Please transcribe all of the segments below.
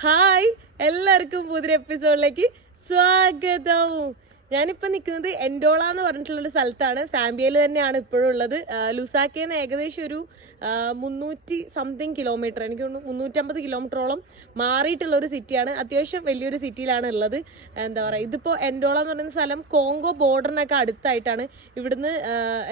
Hi, എല്ലാവർക്കും പുതിയ എപ്പിസോഡിലേക്ക് സ്വാഗതം. ഞാനിപ്പോൾ നിൽക്കുന്നത് എൻഡോള എന്ന് പറഞ്ഞിട്ടുള്ളൊരു സ്ഥലത്താണ്. സാംബിയയിൽ തന്നെയാണ് ഇപ്പോഴും ഉള്ളത്. ലുസാക്കയിൽ നിന്ന് ഏകദേശം ഒരു 300 സംതിങ് കിലോമീറ്റർ, എനിക്ക് തോന്നുന്നു 350 കിലോമീറ്ററോളം മാറിയിട്ടുള്ളൊരു സിറ്റിയാണ്. അത്യാവശ്യം വലിയൊരു സിറ്റിയിലാണ് ഉള്ളത്. എന്താ പറയുക, ഇതിപ്പോൾ എൻഡോള എന്ന് പറയുന്ന സ്ഥലം കോങ്കോ ബോർഡറിനൊക്കെ അടുത്തായിട്ടാണ്. ഇവിടുന്ന്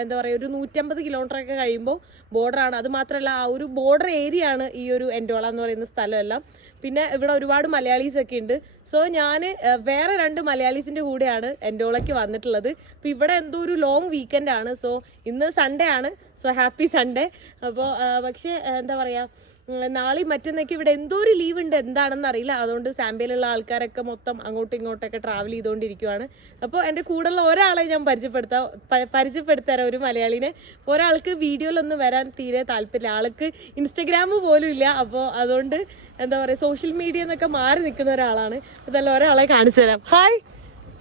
എന്താ പറയുക, ഒരു 150 കിലോമീറ്ററൊക്കെ കഴിയുമ്പോൾ ബോർഡറാണ്. അത് മാത്രമല്ല, ആ ഒരു ബോർഡർ ഏരിയ ആണ് ഈ ഒരു എൻഡോള എന്ന് പറയുന്ന സ്ഥലമെല്ലാം. പിന്നെ ഇവിടെ ഒരുപാട് മലയാളീസ് ഒക്കെ ഉണ്ട്. സോ ഞാൻ വേറെ 2 മലയാളീസിൻ്റെ കൂടെയാണ് എൻഡോളയ്ക്ക് വന്നിട്ടുള്ളത്. അപ്പോൾ ഇവിടെ എന്തോ ഒരു ലോങ് വീക്കെൻഡ് ആണ്. സോ ഇന്ന് സൺഡേ ആണ്. So happy Sunday. അപ്പോൾ പക്ഷേ എന്താ പറയുക, നാളെയും മറ്റന്നൊക്കെ ഇവിടെ എന്തോ ഒരു ലീവ് ഉണ്ട്, എന്താണെന്ന് അറിയില്ല. അതുകൊണ്ട് സാംബിയയിലുള്ള ആൾക്കാരൊക്കെ മൊത്തം അങ്ങോട്ടും ഇങ്ങോട്ടൊക്കെ ട്രാവൽ ചെയ്തുകൊണ്ടിരിക്കുവാണ്. അപ്പോൾ എൻ്റെ കൂടെയുള്ള ഒരാളെ ഞാൻ പരിചയപ്പെടുത്തരാം, ഒരു മലയാളീനെ. ഒരാൾക്ക് വീഡിയോയിലൊന്നും വരാൻ തീരെ താല്പര്യമില്ല, ആൾക്ക് ഇൻസ്റ്റഗ്രാം പോലും ഇല്ല. അപ്പോൾ അതുകൊണ്ട് എന്താ പറയുക, സോഷ്യൽ മീഡിയ എന്നൊക്കെ മാറി നിൽക്കുന്ന ഒരാളാണ്. അതല്ല, ഒരാളെ കാണിച്ചു തരാം. ഹായ്,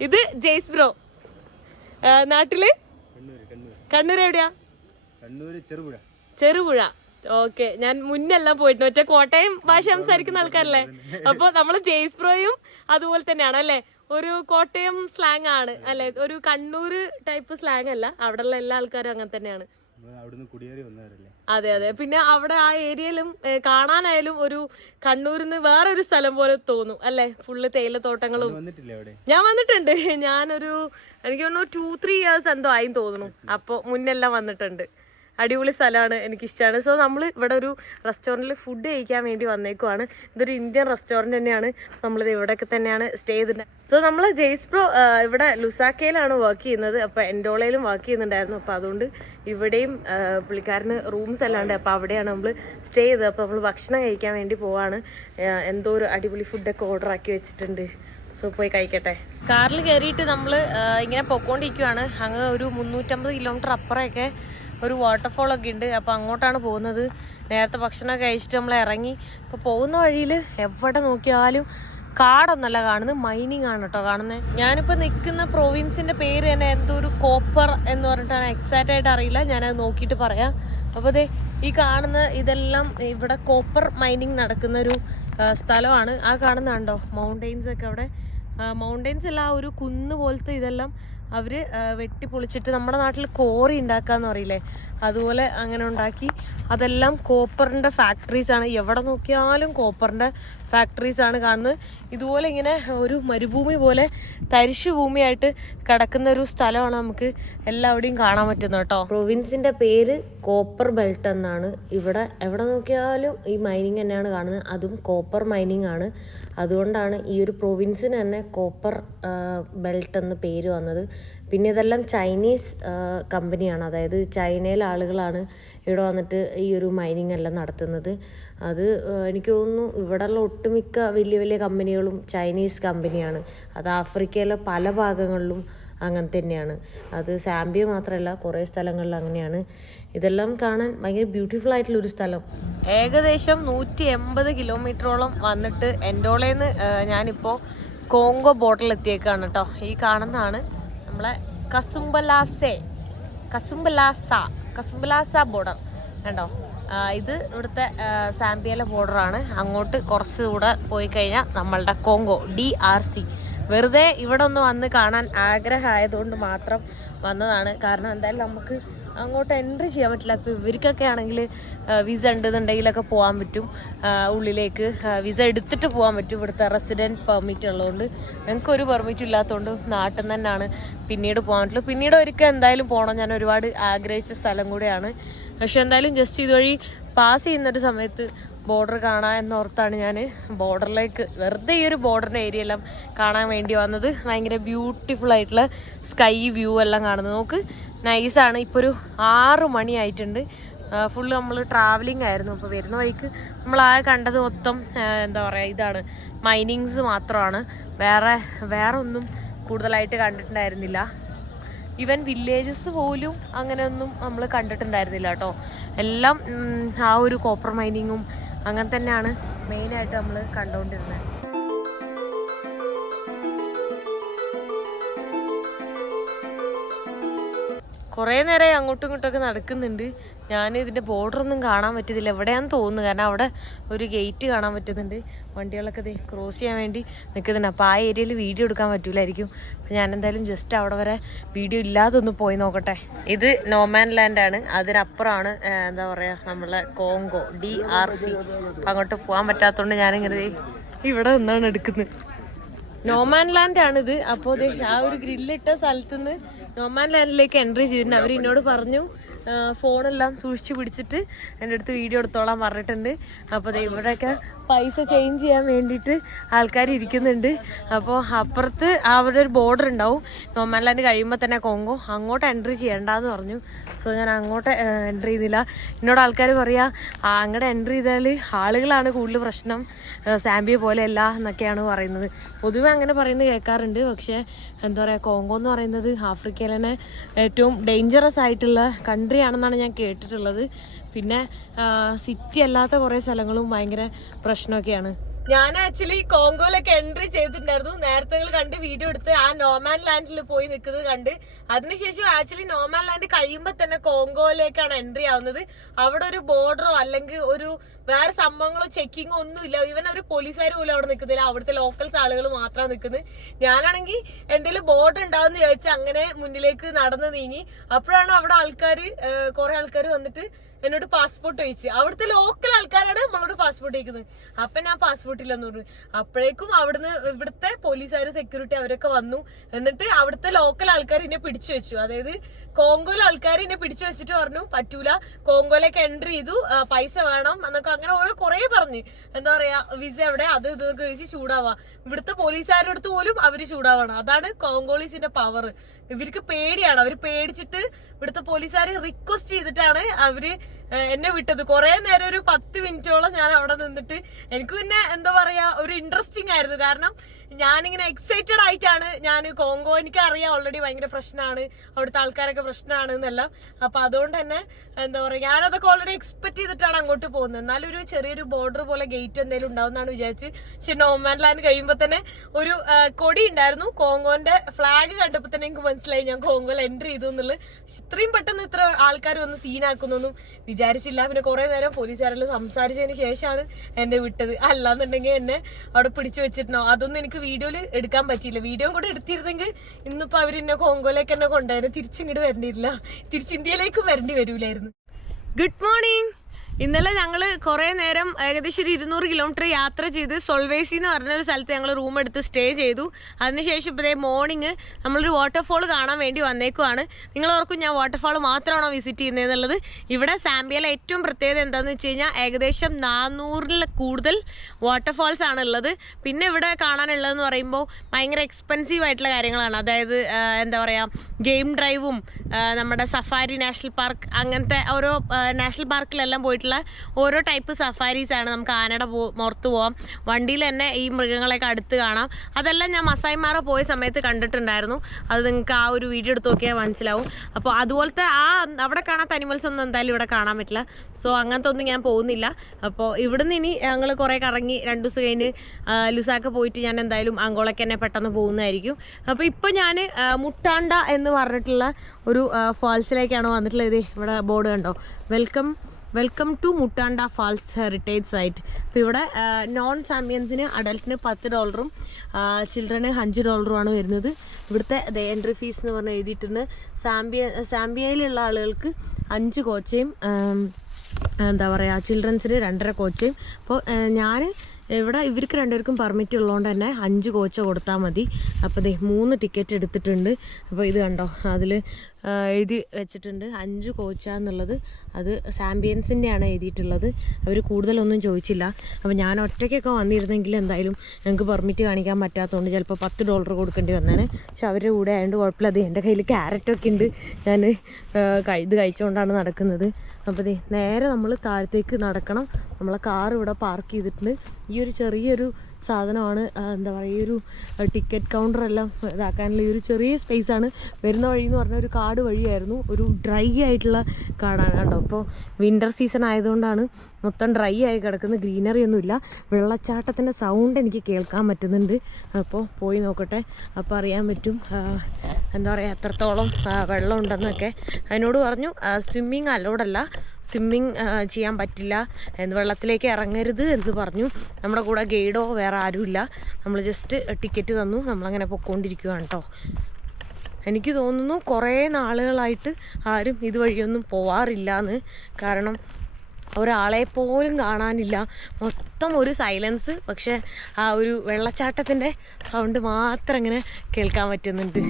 ഇത് ജെയ്സ് ബ്രോ. നാട്ടില് കണ്ണൂർ എവിടെയാ? ചെറുപുഴ. ഓക്കെ, ഞാൻ മുന്നെല്ലാം പോയിട്ടുണ്ട്. മറ്റേ കോട്ടയം ഭാഷ സംസാരിക്കുന്ന ആൾക്കാരല്ലേ? അപ്പൊ നമ്മള് ജെയ്സ് ബ്രോയും അതുപോലെ തന്നെയാണ് അല്ലേ? ഒരു കോട്ടയം സ്ലാങ് ആണ് അല്ലെ? ഒരു കണ്ണൂര് ടൈപ്പ് സ്ലാങ് അല്ല. അവിടെയുള്ള എല്ലാ ആൾക്കാരും അങ്ങനെ തന്നെയാണ്. അതെ അതെ. പിന്നെ അവിടെ ആ ഏരിയയിലും കാണാനായാലും ഒരു കണ്ണൂരിന്ന് വേറൊരു സ്ഥലം പോലെ തോന്നും അല്ലെ? ഫുള്ള് തേയിലത്തോട്ടങ്ങളും. ഞാൻ വന്നിട്ടുണ്ട്. ഞാനൊരു എനിക്ക് തോന്നുന്നു 2-3 ഇയേഴ്സ് എന്തോ ആയി തോന്നുന്നു. അപ്പോൾ മുന്നെല്ലാം വന്നിട്ടുണ്ട്. അടിപൊളി സ്ഥലമാണ്, എനിക്കിഷ്ടമാണ്. സോ നമ്മൾ ഇവിടെ ഒരു റെസ്റ്റോറൻറ്റിൽ ഫുഡ് കഴിക്കാൻ വേണ്ടി വന്നേക്കുവാണ്. ഇതൊരു ഇന്ത്യൻ റെസ്റ്റോറൻറ്റ് തന്നെയാണ്. നമ്മളിത് ഇവിടെയൊക്കെ തന്നെയാണ് സ്റ്റേ ചെയ്തിട്ടുണ്ട്. സോ നമ്മൾ ജെയ്സ് ബ്രോ ഇവിടെ ലുസാക്കയിലാണ് വർക്ക് ചെയ്യുന്നത്. അപ്പോൾ എൻഡോളയിലും വർക്ക് ചെയ്യുന്നുണ്ടായിരുന്നു. അപ്പോൾ അതുകൊണ്ട് ഇവിടെയും പുള്ളിക്കാരന് റൂംസ് എല്ലാം ഉണ്ട്. അപ്പോൾ അവിടെയാണ് നമ്മൾ സ്റ്റേ ചെയ്തത്. അപ്പോൾ നമ്മൾ ഭക്ഷണം കഴിക്കാൻ വേണ്ടി പോവാണ്. എന്തോ ഒരു അടിപൊളി ഫുഡൊക്കെ ഓർഡർ ആക്കി വെച്ചിട്ടുണ്ട്. സോ പോയി കഴിക്കട്ടെ. കാറിൽ കയറിയിട്ട് നമ്മൾ ഇങ്ങനെ പൊക്കോണ്ടിരിക്കുവാണ്. അങ്ങ് ഒരു 350 കിലോമീറ്റർ അപ്പുറമൊക്കെ ഒരു വാട്ടർഫോളൊക്കെ ഉണ്ട്. അപ്പോൾ അങ്ങോട്ടാണ് പോകുന്നത്. നേരത്തെ ഭക്ഷണം കഴിച്ചിട്ട് നമ്മൾ ഇറങ്ങി. അപ്പോൾ പോകുന്ന വഴിയിൽ എവിടെ നോക്കിയാലും കാടൊന്നല്ല കാണുന്നത്, മൈനിങ് ആണ് കേട്ടോ കാണുന്നത്. ഞാനിപ്പോൾ നിൽക്കുന്ന പ്രൊവിൻസിൻ്റെ പേര് തന്നെ എന്തോ ഒരു കോപ്പർ എന്ന് പറഞ്ഞിട്ടാണ്, എക്സാക്റ്റ് ആയിട്ട് അറിയില്ല. ഞാനത് നോക്കിയിട്ട് പറയാം. അപ്പോൾ അതെ, ഈ കാണുന്ന ഇതെല്ലാം ഇവിടെ കോപ്പർ മൈനിങ് നടക്കുന്ന ഒരു സ്ഥലമാണ്. ആ കാണുന്നുണ്ടോ മൗണ്ടെയിൻസ് ഒക്കെ? അവിടെ മൗണ്ടെയിൻസ് അല്ല, ഒരു കുന്ന് പോലത്തെ ഇതെല്ലാം അവർ വെട്ടിപ്പൊളിച്ചിട്ട് നമ്മുടെ നാട്ടിൽ കോറി ഉണ്ടാക്കാന്ന് പറയില്ലേ, അതുപോലെ അങ്ങനെ ഉണ്ടാക്കി. അതെല്ലാം കോപ്പറിൻ്റെ ഫാക്ടറീസാണ്. എവിടെ നോക്കിയാലും കോപ്പറിൻ്റെ ഫാക്ടറീസാണ് കാണുന്നത്. ഇതുപോലെ ഇങ്ങനെ ഒരു മരുഭൂമി പോലെ തരിശു ഭൂമിയായിട്ട് കിടക്കുന്ന ഒരു സ്ഥലമാണ് നമുക്ക് എല്ലാവിടെയും കാണാൻ പറ്റുന്നത് കേട്ടോ. പ്രൊവിൻസിൻ്റെ പേര് കോപ്പർ ബെൽറ്റ് എന്നാണ്. ഇവിടെ എവിടെ നോക്കിയാലും ഈ മൈനിങ് തന്നെയാണ് കാണുന്നത്. അതും കോപ്പർ മൈനിങ് ആണ്. അതുകൊണ്ടാണ് ഈ ഒരു പ്രൊവിൻസിന് തന്നെ കോപ്പർ ബെൽറ്റ് എന്ന് പേര് വന്നത്. പിന്നെ ഇതെല്ലാം ചൈനീസ് കമ്പനിയാണ്, അതായത് ചൈനയിലെ ആളുകളാണ് ഇവിടെ വന്നിട്ട് ഈ ഒരു മൈനിങ് എല്ലാം നടത്തുന്നത്. അത് എനിക്ക് തോന്നുന്നു ഇവിടെയുള്ള ഒട്ടുമിക്ക വലിയ വലിയ കമ്പനികളും ചൈനീസ് കമ്പനിയാണ്. അത് ആഫ്രിക്കയിലെ പല ഭാഗങ്ങളിലും അങ്ങനെ തന്നെയാണ്. അത് സാംബിയ മാത്രമല്ല, കുറേ സ്ഥലങ്ങളിൽ അങ്ങനെയാണ്. ഇതെല്ലാം കാണാൻ ഭയങ്കര ബ്യൂട്ടിഫുൾ ആയിട്ടുള്ളൊരു സ്ഥലം. ഏകദേശം 180 കിലോമീറ്ററോളം വന്നിട്ട് എൻഡോളയിൽ നിന്ന് ഞാനിപ്പോൾ കോങ്കോ ബോർഡറിൽ എത്തിയേക്കാണ് കേട്ടോ. ഈ കാണുന്നതാണ് നമ്മളെ കസുംബലാസ ബോർഡർ കണ്ടോ. ഇത് ഇവിടുത്തെ സാംബിയയിലെ ബോർഡറാണ്. അങ്ങോട്ട് കുറച്ചുകൂടെ പോയി കഴിഞ്ഞാൽ നമ്മളുടെ കോങ്കോ DRC. വെറുതെ ഇവിടെ ഒന്ന് വന്ന് കാണാൻ ആഗ്രഹമായതുകൊണ്ട് മാത്രം വന്നതാണ്. കാരണം എന്തായാലും നമുക്ക് അങ്ങോട്ട് എൻട്രി ചെയ്യാൻ പറ്റില്ല. അപ്പോൾ ഇവർക്കൊക്കെ ആണെങ്കിൽ വിസ ഉണ്ടെന്നുണ്ടെങ്കിലൊക്കെ പോകാൻ പറ്റും ഉള്ളിലേക്ക്. വിസ എടുത്തിട്ട് പോകാൻ പറ്റും. ഇവിടുത്തെ റെസിഡൻറ്റ് പെർമിറ്റ് ഉള്ളതുകൊണ്ട്. ഞങ്ങൾക്കൊരു പെർമിറ്റ് ഇല്ലാത്തതുകൊണ്ട് നാട്ടിൽ നിന്ന് തന്നെയാണ് പിന്നീട് പോകാൻ പറ്റുള്ളൂ. പിന്നീട് ഒരിക്കൽ എന്തായാലും പോകണം, ഞാൻ ഒരുപാട് ആഗ്രഹിച്ച സ്ഥലം കൂടെയാണ്. പക്ഷെ എന്തായാലും ജസ്റ്റ് ഇതുവഴി പാസ് ചെയ്യുന്നൊരു സമയത്ത് ബോർഡർ കാണാൻ എന്നോർത്താണ് ഞാൻ ബോർഡറിലേക്ക് വെറുതെ ഈ ഒരു ബോർഡറിൻ്റെ ഏരിയ എല്ലാം കാണാൻ വേണ്ടി വന്നത്. ഭയങ്കര ബ്യൂട്ടിഫുൾ ആയിട്ടുള്ള സ്കൈ വ്യൂ എല്ലാം കാണുന്നത്. നമുക്ക് നൈസാണ്. ഇപ്പോൾ ഒരു 6 മണി ആയിട്ടുണ്ട്. ഫുള്ള് നമ്മൾ ട്രാവലിംഗ് ആയിരുന്നു. അപ്പോൾ വരുന്ന വഴിക്ക് നമ്മളാകെ കണ്ടത് മൊത്തം എന്താ പറയുക, ഇതാണ് മൈനിങ്സ് മാത്രമാണ്. വേറെ ഒന്നും കൂടുതലായിട്ട് കണ്ടിട്ടുണ്ടായിരുന്നില്ല. ഈവൻ വില്ലേജസ് പോലും അങ്ങനെയൊന്നും നമ്മൾ കണ്ടിട്ടുണ്ടായിരുന്നില്ല കേട്ടോ. എല്ലാം ആ ഒരു കോപ്പർ മൈനിങ്ങും അങ്ങനെ തന്നെയാണ് മെയിനായിട്ട് നമ്മൾ കണ്ടുകൊണ്ടിരുന്നത്. കുറേ നേരമായി അങ്ങോട്ടും ഇങ്ങോട്ടൊക്കെ നടക്കുന്നുണ്ട്. ഞാൻ ഇതിൻ്റെ ബോർഡറൊന്നും കാണാൻ പറ്റുന്നില്ല, എവിടെയാണെന്ന് തോന്നുന്നു. കാരണം അവിടെ ഒരു ഗേറ്റ് കാണാൻ പറ്റുന്നുണ്ട്, വണ്ടികളൊക്കെ ഇത് ക്രോസ് ചെയ്യാൻ വേണ്ടി നിൽക്കുന്നുണ്ട്. അപ്പോൾ ആ ഏരിയയിൽ വീഡിയോ എടുക്കാൻ പറ്റില്ലായിരിക്കും. അപ്പോൾ ഞാൻ എന്തായാലും ജസ്റ്റ് അവിടെ വരെ വീഡിയോ ഇല്ലാതൊന്ന് പോയി നോക്കട്ടെ. ഇത് നോമാൻ ലാൻഡാണ്, അതിനപ്പുറമാണ് എന്താ പറയുക നമ്മളെ കോങ്കോ DRC. അപ്പം അങ്ങോട്ട് പോകാൻ പറ്റാത്തതുകൊണ്ട് ഞാനിങ്ങനെ ഇവിടെ നിന്നാണ് എടുക്കുന്നത്. നോമാൻ ലാൻഡാണിത്. അപ്പോൾ ആ ഒരു ഗ്രില്ലിട്ട സ്ഥലത്തുനിന്ന് നോമാൻ ലാൻഡിലേക്ക് എൻട്രി ചെയ്തിട്ടുണ്ട്. അവർ എന്നോട് പറഞ്ഞു ഫോണെല്ലാം സൂക്ഷിച്ച് പിടിച്ചിട്ട് എൻ്റെ അടുത്ത് വീഡിയോ എടുത്തോളാൻ പറഞ്ഞിട്ടുണ്ട്. അപ്പോൾ ഇവിടെയൊക്കെ പൈസ ചേഞ്ച് ചെയ്യാൻ വേണ്ടിയിട്ട് ആൾക്കാർ ഇരിക്കുന്നുണ്ട്. അപ്പോൾ അപ്പുറത്ത് അവിടെ ഒരു ബോർഡർ ഉണ്ടാവും, നോമാൻ ലാൻഡ് കഴിയുമ്പോൾ തന്നെ കോങ്കോ, അങ്ങോട്ട് എൻട്രി ചെയ്യണ്ടെന്ന് പറഞ്ഞു. സോ ഞാൻ അങ്ങോട്ട് എൻട്രി ചെയ്തില്ല. എന്നോട് ആൾക്കാർ പറയാ അങ്ങോട്ട് എൻട്രി ചെയ്താൽ ആളുകളാണ് കൂടുതൽ പ്രശ്നം, സാമ്പിയ പോലെയല്ല എന്നൊക്കെയാണ് പറയുന്നത്. പൊതുവെ അങ്ങനെ പറയുന്നത് കേൾക്കാറുണ്ട്. പക്ഷേ എന്താ പറയുക, കോങ്കോ എന്ന് പറയുന്നത് ആഫ്രിക്കയിലെ തന്നെ ഏറ്റവും ഡേഞ്ചറസ് ആയിട്ടുള്ള കൺട്രി ആണെന്നാണ് ഞാൻ കേട്ടിട്ടുള്ളത്. പിന്നെ സിറ്റി അല്ലാത്ത കുറേ സ്ഥലങ്ങളും ഭയങ്കര പ്രശ്നമൊക്കെയാണ്. ഞാൻ ആക്ച്വലി കോങ്കോയിലൊക്കെ എൻട്രി ചെയ്തിട്ടുണ്ടായിരുന്നു. നേരത്തെ കണ്ട് വീഡിയോ എടുത്ത് ആ നോമാൻ ലാൻഡിൽ പോയി നിൽക്കുന്നത് കണ്ട്. അതിനുശേഷം ആക്ച്വലി നോമാൻ ലാൻഡ് കഴിയുമ്പോൾ തന്നെ കോങ്കോയിലേക്കാണ് എൻട്രി ആവുന്നത്. അവിടെ ഒരു ബോർഡറോ അല്ലെങ്കിൽ ഒരു വേറെ സംഭവങ്ങളോ ചെക്കിങ്ങോ ഒന്നുമില്ല. ഇവൻ ഒരു പോലീസുകാർ പോലും അവിടെ നിൽക്കുന്നില്ല, അവിടുത്തെ ലോക്കൽസ് ആളുകൾ മാത്രമാണ് നിൽക്കുന്നത്. ഞാനാണെങ്കിൽ എന്തെങ്കിലും ബോർഡർ ഉണ്ടാവുമെന്ന് ചോദിച്ചാൽ അങ്ങനെ മുന്നിലേക്ക് നടന്ന് നീങ്ങി. അപ്പോഴാണ് അവിടെ കുറെ ആൾക്കാർ വന്നിട്ട് എന്നോട് പാസ്പോർട്ട് ചോദിച്ചു. അവിടുത്തെ ലോക്കൽ ആൾക്കാരാണ് നമ്മളോട് പാസ്പോർട്ട് ചോദിക്കുന്നത്. അപ്പൊ ഞാൻ പാസ്പോർട്ട് ഇല്ലെന്ന് പറഞ്ഞു. അപ്പോഴേക്കും അവിടുന്ന് ഇവിടുത്തെ പോലീസുകാർ, സെക്യൂരിറ്റി അവരൊക്കെ വന്നു. എന്നിട്ട് അവിടുത്തെ ലോക്കൽ ആൾക്കാർ എന്നെ പിടിച്ചു വെച്ചു. അതായത് കോങ്കോയിലെ ആൾക്കാർ എന്നെ പിടിച്ചു വെച്ചിട്ട് പറഞ്ഞു പറ്റൂല, കോങ്കോയിലേക്ക് എൻട്രി ചെയ്തു, പൈസ വേണം എന്നൊക്കെ അങ്ങനെ കുറെ പറഞ്ഞു. എന്താ പറയാ, വിസ എവിടെ, അത് ഇതൊക്കെ ചോദിച്ച് ചൂടാവാ. ഇവിടുത്തെ പോലീസുകാരുടെ അടുത്ത് പോലും അവര് ചൂടാവണം. അതാണ് കോങ്കോളീസിന്റെ പവർ. ഇവർക്ക് പേടിയാണ്. അവര് പേടിച്ചിട്ട് ഇവിടുത്തെ പോലീസുകാർ റിക്വസ്റ്റ് ചെയ്തിട്ടാണ് അവര് എന്നെ വിട്ടത്. കുറെ നേരം ഒരു 10 മിനിറ്റോളം ഞാൻ അവിടെ നിന്നിട്ട് എനിക്ക് പിന്നെ എന്താ പറയാ ഒരു ഇൻട്രസ്റ്റിംഗ് ആയിരുന്നു. കാരണം ഞാനിങ്ങനെ എക്സൈറ്റഡ് ആയിട്ടാണ് ഞാൻ കോങ്കോ, എനിക്ക് അറിയാം ഓൾറെഡി ഭയങ്കര പ്രശ്നമാണ്, അവിടുത്തെ ആൾക്കാരൊക്കെ പ്രശ്നമാണ് എന്നെല്ലാം. അപ്പൊ അതുകൊണ്ട് തന്നെ എന്താ പറയാ ഞാനതൊക്കെ ഓൾറെഡി എക്സ്പെക്ട് ചെയ്തിട്ടാണ് അങ്ങോട്ട് പോകുന്നത്. എന്നാലും ഒരു ചെറിയൊരു ബോർഡർ പോലെ ഗേറ്റ് എന്തെങ്കിലും ഉണ്ടാവുന്നതാണ് വിചാരിച്ച്. പക്ഷെ നോമാൻ ലാൻഡ് കഴിയുമ്പോൾ തന്നെ ഒരു കൊടി ഉണ്ടായിരുന്നു, കോങ്കോന്റെ ഫ്ലാഗ് കണ്ടപ്പോൾ തന്നെ എനിക്ക് മനസ്സിലായി ഞാൻ കോങ്കോയിൽ എൻട്രി ചെയ്തു എന്നുള്ളത്. ഇത്രയും പെട്ടെന്ന് ഇത്ര ആൾക്കാർ വന്ന് സീനാക്കുന്നൊന്നും വിചാരിച്ചില്ല. പിന്നെ കുറെ നേരം പോലീസുകാരെല്ലാം സംസാരിച്ചതിന് ശേഷമാണ് എന്നെ വിട്ടത്. അല്ലാന്നുണ്ടെങ്കിൽ എന്നെ അവിടെ പിടിച്ചു വെച്ചിട്ടുണ്ടോ അതൊന്നും എനിക്ക് വീഡിയോയിൽ എടുക്കാൻ പറ്റിയില്ല. വീഡിയോ കൂടെ എടുത്തിരുന്നെങ്കിൽ ഇന്നിപ്പോ അവരെന്നെ കോങ്കോയിലേക്ക് എന്നെ കൊണ്ടുപോയത്. തിരിച്ചിങ്ങോട്ട് വരേണ്ടിയില്ല, തിരിച്ച് ഇന്ത്യയിലേക്കും വരേണ്ടി വരൂലായിരുന്നു. Good morning. ഇന്നലെ ഞങ്ങള് കുറെ നേരം ഏകദേശം ഒരു 200 കിലോമീറ്റർ യാത്ര ചെയ്ത് സൊൾവേസി എന്ന് പറഞ്ഞൊരു സ്ഥലത്ത് ഞങ്ങൾ റൂം എടുത്ത് സ്റ്റേ ചെയ്തു. അതിനുശേഷം ഇപ്പോഴേ മോർണിംഗ് നമ്മളൊരു വാട്ടർഫോൾ കാണാൻ വേണ്ടി വന്നേക്കുവാണ്. നിങ്ങൾ ഓർക്കും ഞാൻ വാട്ടർഫോൾ മാത്രമാണോ വിസിറ്റ് ചെയ്യുന്നതെന്നുള്ളത്. ഇവിടെ സാമ്പിയയിലെ ഏറ്റവും പ്രത്യേകത എന്താണെന്ന് വെച്ച് കഴിഞ്ഞാൽ ഏകദേശം 400-ൽ കൂടുതൽ വാട്ടർഫോൾസ് ആണ് ഉള്ളത്. പിന്നെ ഇവിടെ കാണാനുള്ളതെന്ന് പറയുമ്പോൾ ഭയങ്കര എക്സ്പെൻസീവ് ആയിട്ടുള്ള കാര്യങ്ങളാണ്. അതായത് എന്താ പറയുക, ഗെയിം ഡ്രൈവും നമ്മുടെ സഫാരി നാഷണൽ പാർക്ക് അങ്ങനത്തെ ഓരോ നാഷണൽ പാർക്കിലെല്ലാം പോയിട്ട് ഓരോ ടൈപ്പ് സഫാരീസ് ആണ്. നമുക്ക് ആനയുടെ പുറത്ത് പോവാം, വണ്ടിയിൽ തന്നെ ഈ മൃഗങ്ങളെയൊക്കെ അടുത്ത് കാണാം. അതെല്ലാം ഞാൻ മസായിമാറ പോയ സമയത്ത് കണ്ടിട്ടുണ്ടായിരുന്നു. അത് നിങ്ങൾക്ക് ആ ഒരു വീഡിയോ എടുത്ത് നോക്കിയാൽ മനസ്സിലാവും. അപ്പോൾ അതുപോലത്തെ അവിടെ കാണാത്ത അനിമൽസ് ഒന്നും എന്തായാലും ഇവിടെ കാണാൻ പറ്റില്ല. സോ അങ്ങനത്തെ ഒന്നും ഞാൻ പോകുന്നില്ല. അപ്പോൾ ഇവിടുന്ന് ഇനി ഞങ്ങൾ കുറേ കറങ്ങി 2 ദിവസം കഴിഞ്ഞ് ലുസാക്ക പോയിട്ട് ഞാൻ എന്തായാലും അങ്കോളയ്ക്ക് തന്നെ പെട്ടെന്ന് പോകുന്നതായിരിക്കും. അപ്പോൾ ഇപ്പോൾ ഞാൻ മുട്ടാണ്ട എന്ന് പറഞ്ഞിട്ടുള്ള ഒരു ഫാൾസിലേക്കാണ് വന്നിട്ടുള്ളത്. ഇവിടെ ബോർഡ് കണ്ടോ, welcome to Muttanda falls heritage site. അപ്പോൾ ഇവിടെ നോൺ സാമ്പിയൻസിന് അഡൽട്ടിന് $10, ചിൽഡ്രന് $5 വരുന്നത്. ഇവിടുത്തെ എൻട്രി ഫീസ് എന്ന് പറഞ്ഞ് എഴുതിയിട്ടുണ്ട്. സാമ്പിയയിലുള്ള ആളുകൾക്ക് 5 കോച്ചയും എന്താ പറയുക ചിൽഡ്രൻസിന് 2.5 കോച്ചയും. അപ്പോൾ ഞാൻ ഇവിടെ ഇവർക്ക് 2 പേർക്കും പെർമിറ്റ് ഉള്ളതുകൊണ്ട് തന്നെ 5 കോച്ച കൊടുത്താൽ മതി. അപ്പോൾ 3 ടിക്കറ്റ് എടുത്തിട്ടുണ്ട്. അപ്പോൾ ഇത് കണ്ടോ, അതിൽ എഴുതി വെച്ചിട്ടുണ്ട് 5 കോച്ചാന്നുള്ളത്. അത് സാമ്പിയൻസിൻ്റെയാണ് എഴുതിയിട്ടുള്ളത്. അവർ കൂടുതലൊന്നും ചോദിച്ചില്ല. അപ്പോൾ ഞാൻ ഒറ്റയ്ക്കൊക്കെ വന്നിരുന്നെങ്കിൽ എന്തായാലും ഞങ്ങൾക്ക് പെർമിറ്റ് കാണിക്കാൻ പറ്റാത്തതുകൊണ്ട് ചിലപ്പോൾ $10 കൊടുക്കേണ്ടി വന്നേനെ. പക്ഷെ അവരുടെ കൂടെ ആയതുകൊണ്ട് കുഴപ്പമില്ല. അത് എൻ്റെ കയ്യിൽ ക്യാരറ്റൊക്കെ ഉണ്ട്, ഞാൻ ഇത് കഴിച്ചുകൊണ്ടാണ് നടക്കുന്നത്. അപ്പോൾ നേരെ നമ്മൾ താഴത്തേക്ക് നടക്കണം. നമ്മളെ കാർ ഇവിടെ പാർക്ക് ചെയ്തിട്ടുണ്ട്. ഈ ഒരു ചെറിയൊരു സാധനമാണ്. എന്താ പറയുക, ഈ ഒരു ടിക്കറ്റ് കൗണ്ടറെല്ലാം ഇതാക്കാനുള്ള ഈ ഒരു ചെറിയ സ്പേസാണ്. വരുന്ന വഴി എന്ന് പറഞ്ഞാൽ ഒരു കാട് വഴിയായിരുന്നു, ഒരു ഡ്രൈ ആയിട്ടുള്ള കാടാണ് കേട്ടോ. ഇപ്പോൾ വിൻ്റർ സീസൺ ആയതുകൊണ്ടാണ് മൊത്തം ഡ്രൈ ആയി കിടക്കുന്നത്, ഗ്രീനറി ഒന്നുമില്ല. വെള്ളച്ചാട്ടത്തിൻ്റെ സൗണ്ട് എനിക്ക് കേൾക്കാൻ പറ്റുന്നുണ്ട്. അപ്പോൾ പോയി നോക്കട്ടെ, അപ്പോൾ അറിയാൻ പറ്റും എന്താ പറയുക എത്രത്തോളം വെള്ളം ഉണ്ടെന്നൊക്കെ. അതിനോട് പറഞ്ഞു സ്വിമ്മിങ് അലോഡല്ല, സ്വിമ്മിങ് ചെയ്യാൻ പറ്റില്ല, വെള്ളത്തിലേക്ക് ഇറങ്ങരുത് എന്ന് പറഞ്ഞു. നമ്മുടെ കൂടെ ഗൈഡോ വേറെ ആരുമില്ല, നമ്മൾ ജസ്റ്റ് ടിക്കറ്റ് തന്നു, നമ്മളങ്ങനെ പൊയ്ക്കൊണ്ടിരിക്കുകയാണ് കേട്ടോ. എനിക്ക് തോന്നുന്നു കുറേ നാളുകളായിട്ട് ആരും ഇതുവഴിയൊന്നും പോവാറില്ല എന്ന്. കാരണം ഒരാളെ പോലും കാണാനില്ല, മൊത്തം ഒരു സൈലൻസ്. പക്ഷെ ആ ഒരു വെള്ളച്ചാട്ടത്തിൻ്റെ സൗണ്ട് മാത്രം ഇങ്ങനെ കേൾക്കാൻ പറ്റുന്നുണ്ട്.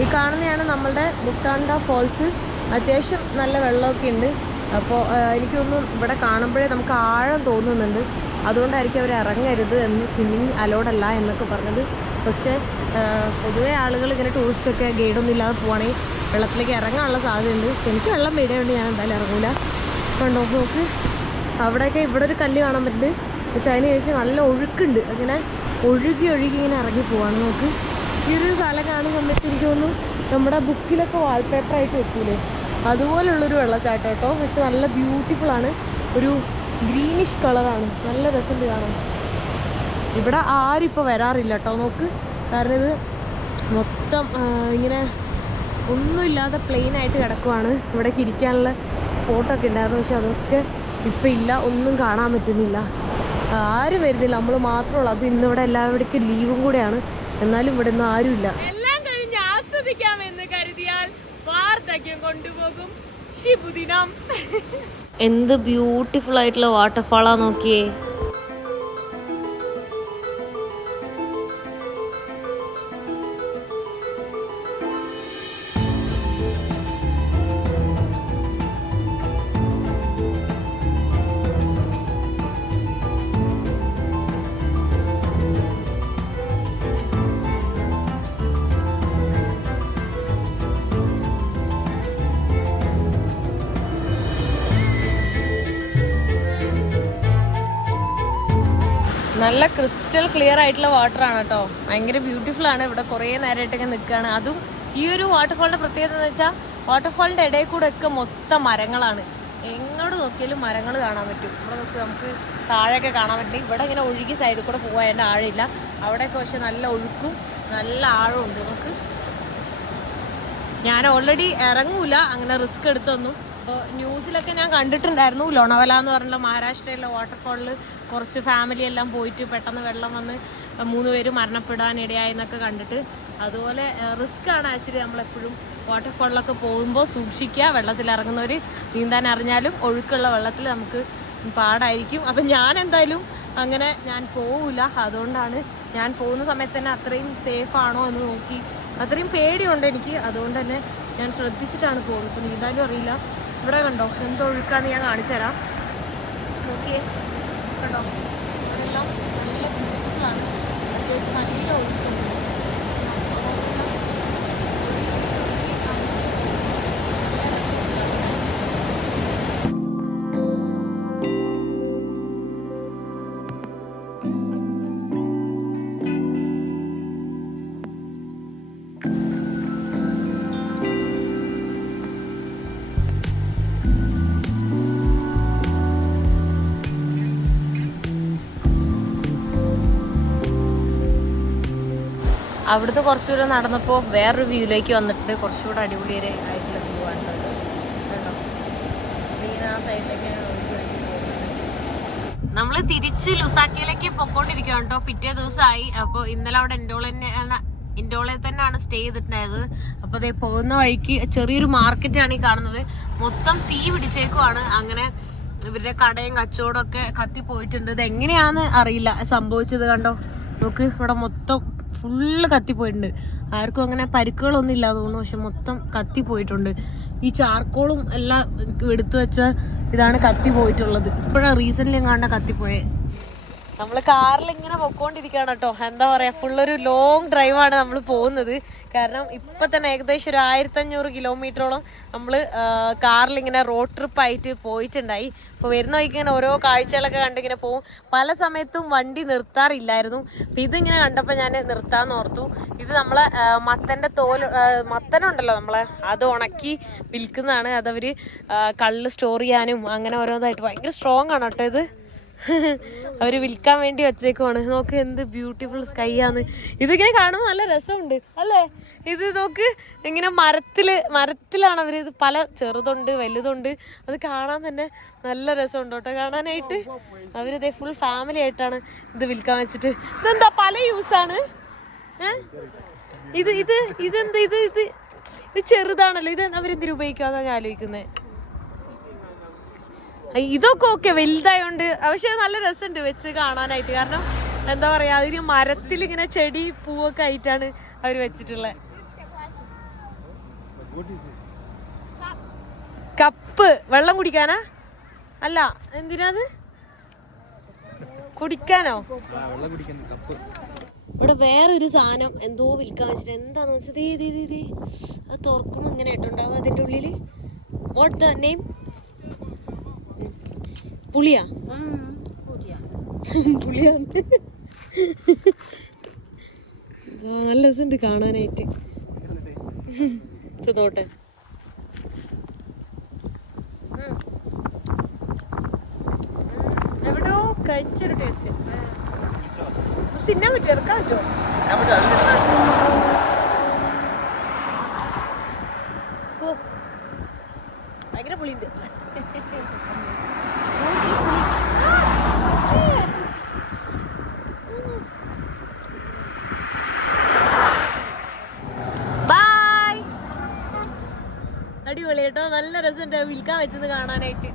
ഈ കാണുന്നതാണ് നമ്മളുടെ മുട്ടാണ്ട ഫോൾസ്. അത്യാവശ്യം നല്ല വെള്ളമൊക്കെ ഉണ്ട്. അപ്പോൾ എനിക്കൊന്നും ഇവിടെ കാണുമ്പോഴേ നമുക്ക് ആഴം തോന്നുന്നുണ്ട്, അതുകൊണ്ടായിരിക്കും അവർ ഇറങ്ങരുത് എന്ന്, സ്വിമ്മിങ് അലോഡല്ല എന്നൊക്കെ പറഞ്ഞത്. പക്ഷേ പൊതുവേ ആളുകൾ ഇങ്ങനെ ടൂറിസ്റ്റൊക്കെ ഗൈഡൊന്നും ഇല്ലാതെ പോവുകയാണെങ്കിൽ വെള്ളത്തിലേക്ക് ഇറങ്ങാനുള്ള സാധ്യതയുണ്ട്. പക്ഷെ എനിക്ക് വെള്ളം പേടിയുണ്ട്, ഞാൻ എന്തായാലും ഇറങ്ങൂല. കണ്ടോ നോക്ക്, അവിടെയൊക്കെ ഇവിടെ ഒരു കല്ല് കാണാൻ പറ്റുന്നുണ്ട്, പക്ഷെ അതിന് ശേഷം നല്ല ഒഴുക്കുണ്ട്, അങ്ങനെ ഒഴുകി ഇങ്ങനെ ഇറങ്ങി പോവാണ്. നോക്ക്, ഈ ഒരു സ്ഥലം കാണുന്ന സമയത്ത് എനിക്ക് തോന്നുന്നു നമ്മുടെ ബുക്കിലൊക്കെ വാൾപേപ്പറായിട്ട് വെക്കൂലേ, അതുപോലുള്ളൊരു വെള്ളച്ചാട്ടം കേട്ടോ. പക്ഷെ നല്ല ബ്യൂട്ടിഫുള്ളാണ്, ഒരു ഗ്രീനിഷ് കളറാണ്, നല്ല രസമുണ്ട് കാണാൻ. ഇവിടെ ആരും ഇപ്പോൾ വരാറില്ല കേട്ടോ. നോക്ക്, കാരണം ഇത് മൊത്തം ഇങ്ങനെ ഒന്നുമില്ലാതെ പ്ലെയിനായിട്ട് കിടക്കുവാണ്. ഇവിടേക്ക് ഇരിക്കാനുള്ള സ്പോട്ടൊക്കെ ഉണ്ടായിരുന്നു, പക്ഷെ അതൊക്കെ ഇപ്പം ഇല്ല, ഒന്നും കാണാൻ പറ്റുന്നില്ല, ആരും വരുന്നില്ല, നമ്മൾ മാത്രമേ ഉള്ളൂ. അത് ഇന്നിവിടെ എല്ലാവരുടെയും ലീവും കൂടെയാണ്, എന്നാലും ഇവിടെ ഒന്നും ആരുമില്ല. എല്ലാം കഴിഞ്ഞ് ആസ്വദിക്കാമെന്ന് കരുതിയാൽ വാർദ്ധക്യം കൊണ്ടുപോകും ശിബുദിനം. എന്ത് ബ്യൂട്ടിഫുൾ ആയിട്ടുള്ള വാട്ടർഫാളാ നോക്കിയേ. നല്ല ക്രിസ്റ്റൽ ക്ലിയർ ആയിട്ടുള്ള വാട്ടറാണ് കേട്ടോ, ഭയങ്കര ബ്യൂട്ടിഫുൾ ആണ്. ഇവിടെ കുറേ നേരമായിട്ടൊക്കെ നിൽക്കുകയാണ്. അതും ഈ ഒരു വാട്ടർഫാളിൻ്റെ പ്രത്യേകത എന്ന് വെച്ചാൽ വാട്ടർഫാളിൻ്റെ ഇടയിൽ കൂടെ ഒക്കെ മൊത്തം മരങ്ങളാണ്, എങ്ങോട്ട് നോക്കിയാലും മരങ്ങൾ കാണാൻ പറ്റും. ഇവിടെ നോക്കി നമുക്ക് താഴെയൊക്കെ കാണാൻ പറ്റും. ഇവിടെ ഇങ്ങനെ ഒഴുകി സൈഡിൽ കൂടെ പോകാൻ ആഴമില്ല, അവിടെയൊക്കെ പക്ഷെ നല്ല ഒഴുക്കും നല്ല ആഴമുണ്ട്. നമുക്ക് ഞാൻ ഓൾറെഡി ഇറങ്ങൂല, അങ്ങനെ റിസ്ക് എടുത്തൊന്നും. അപ്പോൾ ന്യൂസിലൊക്കെ ഞാൻ കണ്ടിട്ടുണ്ടായിരുന്നു, ലോണവല എന്ന് പറഞ്ഞുള്ള മഹാരാഷ്ട്രയിലെ വാട്ടർഫാളിൽ കുറച്ച് ഫാമിലി എല്ലാം പോയിട്ട് പെട്ടെന്ന് വെള്ളം വന്ന് 3 പേര് മരണപ്പെടാനിടയായി എന്നൊക്കെ കണ്ടിട്ട്. അതുപോലെ റിസ്ക് ആണ് ആക്ച്വലി. നമ്മളെപ്പോഴും വാട്ടർഫാളിലൊക്കെ പോകുമ്പോൾ സൂക്ഷിക്കുക, വെള്ളത്തിൽ ഇറങ്ങുന്നവർ നീന്താൻ അറിഞ്ഞാലും ഒഴുക്കുള്ള വെള്ളത്തിൽ നമുക്ക് പാടായിരിക്കും. അപ്പം ഞാൻ എന്തായാലും അങ്ങനെ ഞാൻ പോവില്ല, അതുകൊണ്ടാണ് ഞാൻ പോകുന്ന സമയത്ത് തന്നെ അത്രയും സേഫ് ആണോ എന്ന് നോക്കി, അത്രയും പേടിയുണ്ട് എനിക്ക്, അതുകൊണ്ട് തന്നെ ഞാൻ ശ്രദ്ധിച്ചിട്ടാണ് പോകുന്നത്. ഇപ്പം നീന്താനും അറിയില്ല. ഇവിടെ കണ്ടോ എന്തോ ഒഴുക്കാന്ന് ഞാൻ കാണിച്ചു തരാം, നോക്കിയേ കണ്ടോ, ഇവിടെല്ലാം നല്ല ബ്യൂട്ടിഫുള്ളാണ്, അത്യാവശ്യം നല്ല ഒഴുക്കുണ്ട്. അവിടുന്ന് കുറച്ചു ദൂരം നടന്നപ്പോൾ വേറൊരു വ്യൂയിലേക്ക് വന്നിട്ട് കുറച്ചുകൂടെ അടിപൊളിയൊരു ആയിട്ടുള്ള വ്യൂ ആണ് കേട്ടോ. ആ സൈഡിലേക്കാണ് നമ്മൾ തിരിച്ച് ലുസാക്കയിലേക്ക് പൊക്കോണ്ടിരിക്കുകയാണ് കേട്ടോ. പിറ്റേ ദിവസമായി. അപ്പോൾ ഇന്നലെ അവിടെ ഇൻഡോളയിൽ തന്നെയാണ് സ്റ്റേ ചെയ്തിട്ടുണ്ടായത്. അപ്പോൾ അതേ പോകുന്ന വഴിക്ക് ചെറിയൊരു മാർക്കറ്റാണ് ഈ കാണുന്നത്, മൊത്തം തീ പിടിച്ചേക്കുവാണ്. അങ്ങനെ ഇവരുടെ കടയും കച്ചവടം ഒക്കെ കത്തിപ്പോയിട്ടുണ്ട്. ഇത് എങ്ങനെയാണെന്ന് അറിയില്ല സംഭവിച്ചത്. കണ്ടോ നോക്ക്, ഇവിടെ മൊത്തം ഫുള്ള് കത്തിപ്പോയിട്ടുണ്ട്. ആർക്കും അങ്ങനെ പരിക്കുകളൊന്നും ഇല്ലാതെ തോന്നുന്നു, പക്ഷെ മൊത്തം കത്തിപ്പോയിട്ടുണ്ട്. ഈ ചാർക്കോളും എല്ലാം എടുത്തു വെച്ച ഇതാണ് കത്തി പോയിട്ടുള്ളത്. ഇപ്പോഴാണ് റീസെന്റ് എങ്ങാണ്ട് കത്തിപ്പോയെ. നമ്മള് കാറിൽ ഇങ്ങനെ പൊക്കോണ്ടിരിക്കുകയാണ് കേട്ടോ. എന്താ പറയാ, ഫുള്ളൊരു ലോങ് ഡ്രൈവാണ് നമ്മൾ പോകുന്നത്. കാരണം ഇപ്പൊ തന്നെ ഏകദേശം ഒരു 1500 കിലോമീറ്ററോളം നമ്മള് കാറിൽ ഇങ്ങനെ റോഡ് ട്രിപ്പ് ആയിട്ട് പോയിട്ടുണ്ടായി. അപ്പോൾ വരുന്ന വഴിക്ക് ഇങ്ങനെ ഓരോ കാഴ്ചകളൊക്കെ കണ്ടിങ്ങനെ പോകും. പല സമയത്തും വണ്ടി നിർത്താറില്ലായിരുന്നു. അപ്പം ഇതിങ്ങനെ കണ്ടപ്പോൾ ഞാൻ നിർത്താന്ന് ഓർത്തു. ഇത് നമ്മളെ മത്തൻ്റെ മത്തനുണ്ടല്ലോ നമ്മളെ, അത് ഉണക്കി വിൽക്കുന്നതാണ്. അതവര് കള്ള് സ്റ്റോർ ചെയ്യാനും അങ്ങനെ ഓരോന്നായിട്ട് ഭയങ്കര സ്ട്രോങ് ആണ് കേട്ടോ ഇത്. അവര് വിൽക്കാൻ വേണ്ടി വെച്ചേക്കുവാണ്. നോക്ക് എന്ത് ബ്യൂട്ടിഫുൾ സ്കൈ ആണ്. ഇതിങ്ങനെ കാണുമ്പോൾ നല്ല രസമുണ്ട് അല്ലേ. ഇത് നോക്ക് ഇങ്ങനെ മരത്തിലാണ് അവര്, ഇത് പല ചെറുതുണ്ട് വലുതുണ്ട്. അത് കാണാൻ തന്നെ നല്ല രസമുണ്ട് കേട്ടോ കാണാനായിട്ട്. അവരിതേ ഫുൾ ഫാമിലി ആയിട്ടാണ് ഇത് വിൽക്കാൻ വെച്ചിട്ട്. ഇതെന്താ പല യൂസാണ്. ഇതെന്താ ഇത് ചെറുതാണല്ലോ. ഇത് അവരെന്തിനു ഉപയോഗിക്കാതെ ഞാൻ ആലോചിക്കുന്നത്. ഇതൊക്കെ ഓക്കെ വലുതായോണ്ട്, പക്ഷെ നല്ല രസമുണ്ട് വെച്ച് കാണാനായിട്ട്. കാരണം എന്താ പറയാ, അതിന് മരത്തിൽ ഇങ്ങനെ ചെടി പൂവൊക്കെ ആയിട്ടാണ് അവര് വെച്ചിട്ടുള്ളത്. കപ്പ് വെള്ളം കുടിക്കാനാ? അല്ല, എന്തിനാത്? കുടിക്കാനോ? ഇവിടെ വേറൊരു സാധനം എന്തോ വിൽക്കാൻ വെച്ചിട്ട്. എന്താന്ന് വെച്ചത് അത് തുറക്കുമ്പോ ഇങ്ങനെ ഇട്ടുണ്ടാവും അതിന്റെ ഉള്ളില്. What the name? പുളിയാ? പുളിയാന്ന്. നല്ല രസമുണ്ട് കാണാനായിട്ട്. തിന്നോട്ടെ. എവിടെയോ കഴിച്ചൊരു ടേസ്റ്റ്. തിന്നാൻ പറ്റുമോ? ഇറക്കാൻ പറ്റുമോ? ഭയങ്കര പുളിയുണ്ട്. അടിപൊളി കേട്ടോ, നല്ല രസമുണ്ട് വിൽക്കാൻ വെച്ചത് കാണാനായിട്ട്.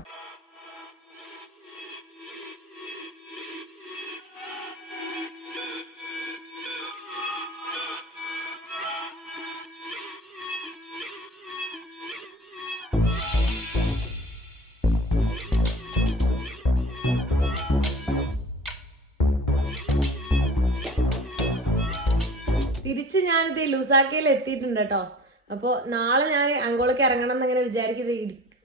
തിരിച്ച് ഞാനിത് ലുസാക്കയിൽ എത്തിയിട്ടുണ്ട് കേട്ടോ. അപ്പോൾ നാളെ ഞാൻ അങ്കോളയ്ക്ക് ഇറങ്ങണം എന്നിങ്ങനെ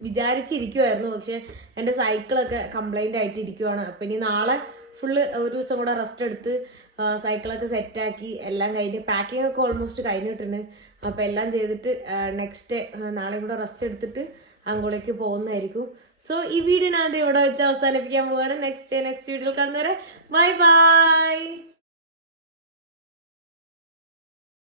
വിചാരിച്ചിരിക്കുമായിരുന്നു. പക്ഷെ എൻ്റെ സൈക്കിളൊക്കെ കംപ്ലൈൻ്റ് ആയിട്ട് ഇരിക്കുവാണ്. അപ്പം ഇനി നാളെ ഫുള്ള് ഒരു ദിവസം കൂടെ റെസ്റ്റ് എടുത്ത് സൈക്കിളൊക്കെ സെറ്റാക്കി എല്ലാം കഴിഞ്ഞ് പാക്കിംഗ് ഒക്കെ ഓൾമോസ്റ്റ് കഴിഞ്ഞിട്ടുണ്ട്. അപ്പോൾ എല്ലാം ചെയ്തിട്ട് നെക്സ്റ്റ് നാളെ കൂടെ റെസ്റ്റ് എടുത്തിട്ട് അങ്കോളയ്ക്ക് പോകുന്നതായിരിക്കും. സോ ഈ വീഡിയോ ഞാൻ ഇവിടെ വെച്ച് അവസാനിപ്പിക്കാൻ പോവുകയാണ്. നെക്സ്റ്റ് വീഡിയോയിൽ കാണുന്നവരെ ബൈ ബൈ.